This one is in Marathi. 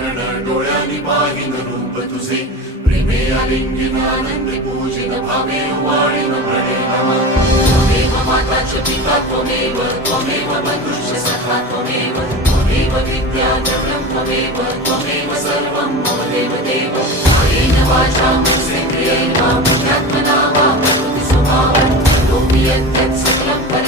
चरण डोळ्यांनी पाहिन रूप तुझे प्रेमे आलिंगन आनंदे पूजिन भावे वाळीन म्हणे नमः त्वमेव माता च पिता त्वमेव त्वमेव बन्धुश्च सखा त्वमेव त्वमेव विद्या द्रव्यं त्वमेव त्वमेव सर्वं मम देवदेव कायेन वाचा मनसेन्द्रियेण वा बुद्ध्यात्मना वा प्रकृतिस्वभावात् करोमि यत् सकलं